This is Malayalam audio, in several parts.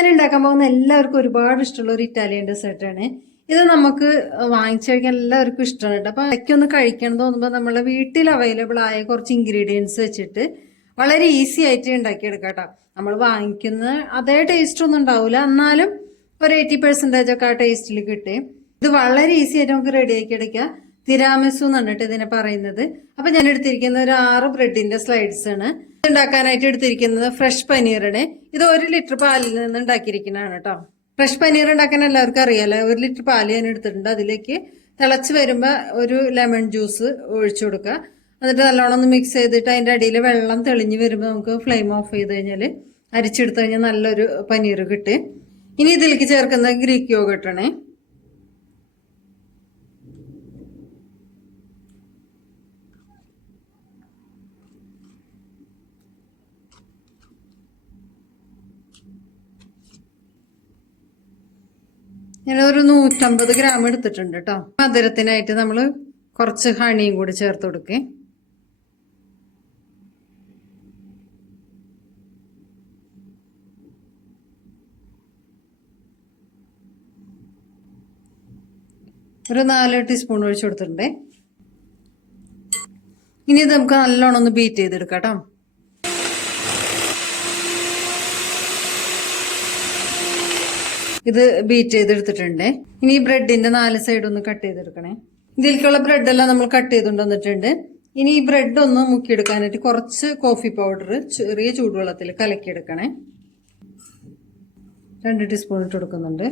ഞാൻ ഉണ്ടാക്കാൻ പോകുന്ന എല്ലാവർക്കും ഒരുപാട് ഇഷ്ടമുള്ള ഒരു ഇറ്റാലിയൻ ഡെസേർട്ടാണ്. ഇത് നമുക്ക് വാങ്ങിച്ചു കഴിക്കാൻ എല്ലാവർക്കും ഇഷ്ടമാണ് കേട്ടോ. അപ്പൊ ഇടയ്ക്കൊന്ന് കഴിക്കണം തോന്നുമ്പോൾ നമ്മളെ വീട്ടിൽ അവൈലബിൾ ആയ കുറച്ച് ഇൻഗ്രീഡിയൻസ് വെച്ചിട്ട് വളരെ ഈസി ആയിട്ട് ഉണ്ടാക്കിയെടുക്കാം കേട്ടോ. നമ്മൾ വാങ്ങിക്കുന്ന അതേ ടേസ്റ്റ് ഒന്നും ഉണ്ടാവില്ല, എന്നാലും ഒരു 80% ഒക്കെ ആ ടേസ്റ്റിൽ കിട്ടും. ഇത് വളരെ ഈസി ആയിട്ട് നമുക്ക് റെഡിയാക്കി എടുക്കാം. തിരാമിസു എന്ന് പറഞ്ഞിട്ട് ഇതിനെ പറയുന്നത്. അപ്പൊ ഞാൻ എടുത്തിരിക്കുന്ന ഒരു 6 ബ്രെഡിന്റെ സ്ലൈഡ്സ് ആണ്. ഉണ്ടാക്കാനായിട്ട് എടുത്തിരിക്കുന്നത് ഫ്രഷ് പനീറാണ്. ഇത് 1 ലിറ്റർ പാലിൽ നിന്ന് ഉണ്ടാക്കിയിരിക്കുന്നതാണ് കേട്ടോ. ഫ്രഷ് പനീർ ഉണ്ടാക്കാൻ എല്ലാവർക്കും അറിയാലോ. 1 ലിറ്റർ പാല് ഞാൻ എടുത്തിട്ടുണ്ട്. അതിലേക്ക് തിളച്ച് വരുമ്പോൾ ഒരു ലെമൺ ജ്യൂസ് ഒഴിച്ചു കൊടുക്കുക. എന്നിട്ട് നല്ലോണം ഒന്ന് മിക്സ് ചെയ്തിട്ട് അതിൻ്റെ അടിയിൽ വെള്ളം തെളിഞ്ഞ് വരുമ്പോൾ നമുക്ക് ഫ്ലെയിം ഓഫ് ചെയ്ത് കഴിഞ്ഞാൽ അരിച്ചെടുത്ത് കഴിഞ്ഞാൽ നല്ലൊരു പനീർ കിട്ടും. ഇനി ഇതിലേക്ക് ചേർക്കുന്ന ഗ്രീക്ക് യോഗട്ടാണ്. ഞാനൊരു 150 ഗ്രാം എടുത്തിട്ടുണ്ട് കേട്ടോ. മധുരത്തിനായിട്ട് നമ്മൾ കുറച്ച് ഹണിയും കൂടി ചേർത്ത് കൊടുക്കേ. ഒരു 4 ടീസ്പൂൺ ഒഴിച്ചു കൊടുത്തിട്ടുണ്ടേ. ഇനി ഇത് നമുക്ക് നല്ലോണം ഒന്ന് ബീറ്റ് ചെയ്തെടുക്കാം കേട്ടോ. ഇത് ബീറ്റ് ചെയ്തെടുത്തിട്ടുണ്ട്. ഇനി ഈ ബ്രെഡിന്റെ 4 സൈഡ് ഒന്ന് കട്ട് ചെയ്തെടുക്കണേ. ഇതിലേക്കുള്ള ബ്രെഡെല്ലാം നമ്മൾ കട്ട് ചെയ്തുകൊണ്ട് വന്നിട്ടുണ്ട്. ഇനി ഈ ബ്രെഡ് ഒന്ന് മുക്കിയെടുക്കാനായിട്ട് കുറച്ച് കോഫി പൗഡർ ചെറിയ ചൂടുവെള്ളത്തിൽ കലക്കിയെടുക്കണേ. 2 ടീസ്പൂൺ ഇട്ട് കൊടുക്കുന്നുണ്ട്.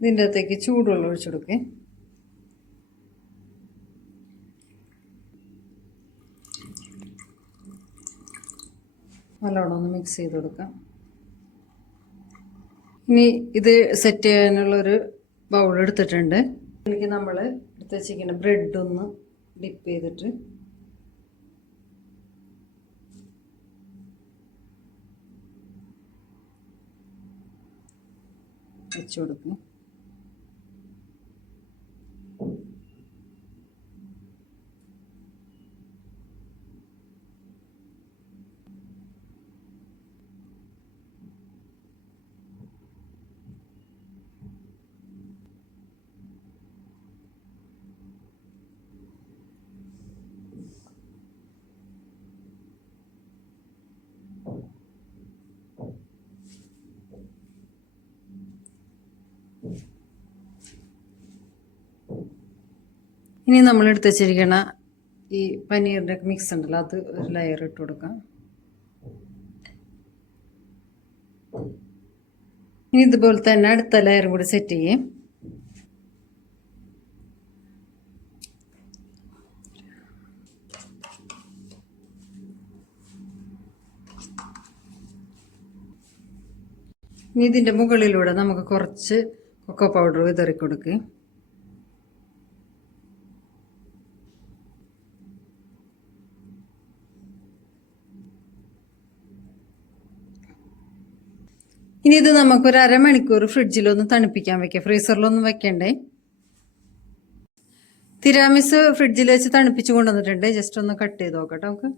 ഇതിൻ്റെ അകത്തേക്ക് ചൂടുവെള്ളം ഒഴിച്ചു കൊടുക്കേ. നല്ലോണം ഒന്ന് മിക്സ് ചെയ്ത് കൊടുക്കാം. ഇനി ഇത് സെറ്റ് ചെയ്യാനുള്ളൊരു ബൗൾ എടുത്തിട്ടുണ്ട്. ഇതിലേക്ക് നമ്മൾ എടുത്ത് വെച്ചിരിക്കുന്ന ബ്രെഡ് ഒന്ന് ഡിപ്പ് ചെയ്തിട്ട് വെച്ചു കൊടുക്കും. ഇനി നമ്മൾ എടുത്ത് വെച്ചിരിക്കണ ഈ പനീറിൻ്റെ മിക്സ് ഉണ്ടല്ലോ, അത് ഒരു ലെയർ ഇട്ട് കൊടുക്കാം. ഇനി ഇതുപോലെ തന്നെ അടുത്ത ലെയറും കൂടി സെറ്റ് ചെയ്യും. ഇനി ഇതിൻ്റെ മുകളിലൂടെ നമുക്ക് കുറച്ച് കൊക്കോ പൗഡർ വിതറി കൊടുക്കുക. ഇനി ഇത് നമുക്കൊരു അരമണിക്കൂർ ഫ്രിഡ്ജിലൊന്ന് തണുപ്പിക്കാൻ വെക്കാം. ഫ്രീസറിലൊന്നും വെക്കണ്ടേ. തിരാമിസ് ഫ്രിഡ്ജിൽ വെച്ച് തണുപ്പിച്ച് കൊണ്ടുവന്നിട്ടുണ്ട്. ജസ്റ്റ് ഒന്ന് കട്ട് ചെയ്ത് നോക്കട്ടെ നമുക്ക്.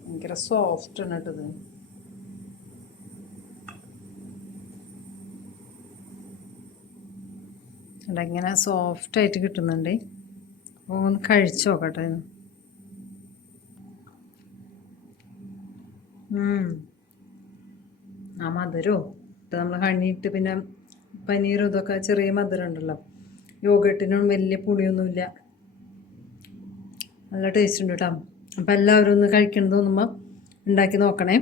ഭയങ്കര സോഫ്റ്റ് ആണ് കേട്ടത്. ഇങ്ങനെ സോഫ്റ്റ് ആയിട്ട് കിട്ടുന്നുണ്ട്. അപ്പോൾ ഒന്ന് കഴിച്ചു നോക്കട്ടെ. ആ മധുരോ നമ്മൾ ഹണിയിട്ട് പിന്നെ പനീറും ഇതൊക്കെ ചെറിയ മധുരം ഉണ്ടല്ലോ. യോഗട്ടിനും വലിയ പുളിയൊന്നുമില്ല. നല്ല ടേസ്റ്റ് ഉണ്ട് കേട്ടോ. അപ്പം എല്ലാവരും ഒന്ന് കഴിക്കണം തോന്നുമ്പോൾ ഉണ്ടാക്കി നോക്കണേ.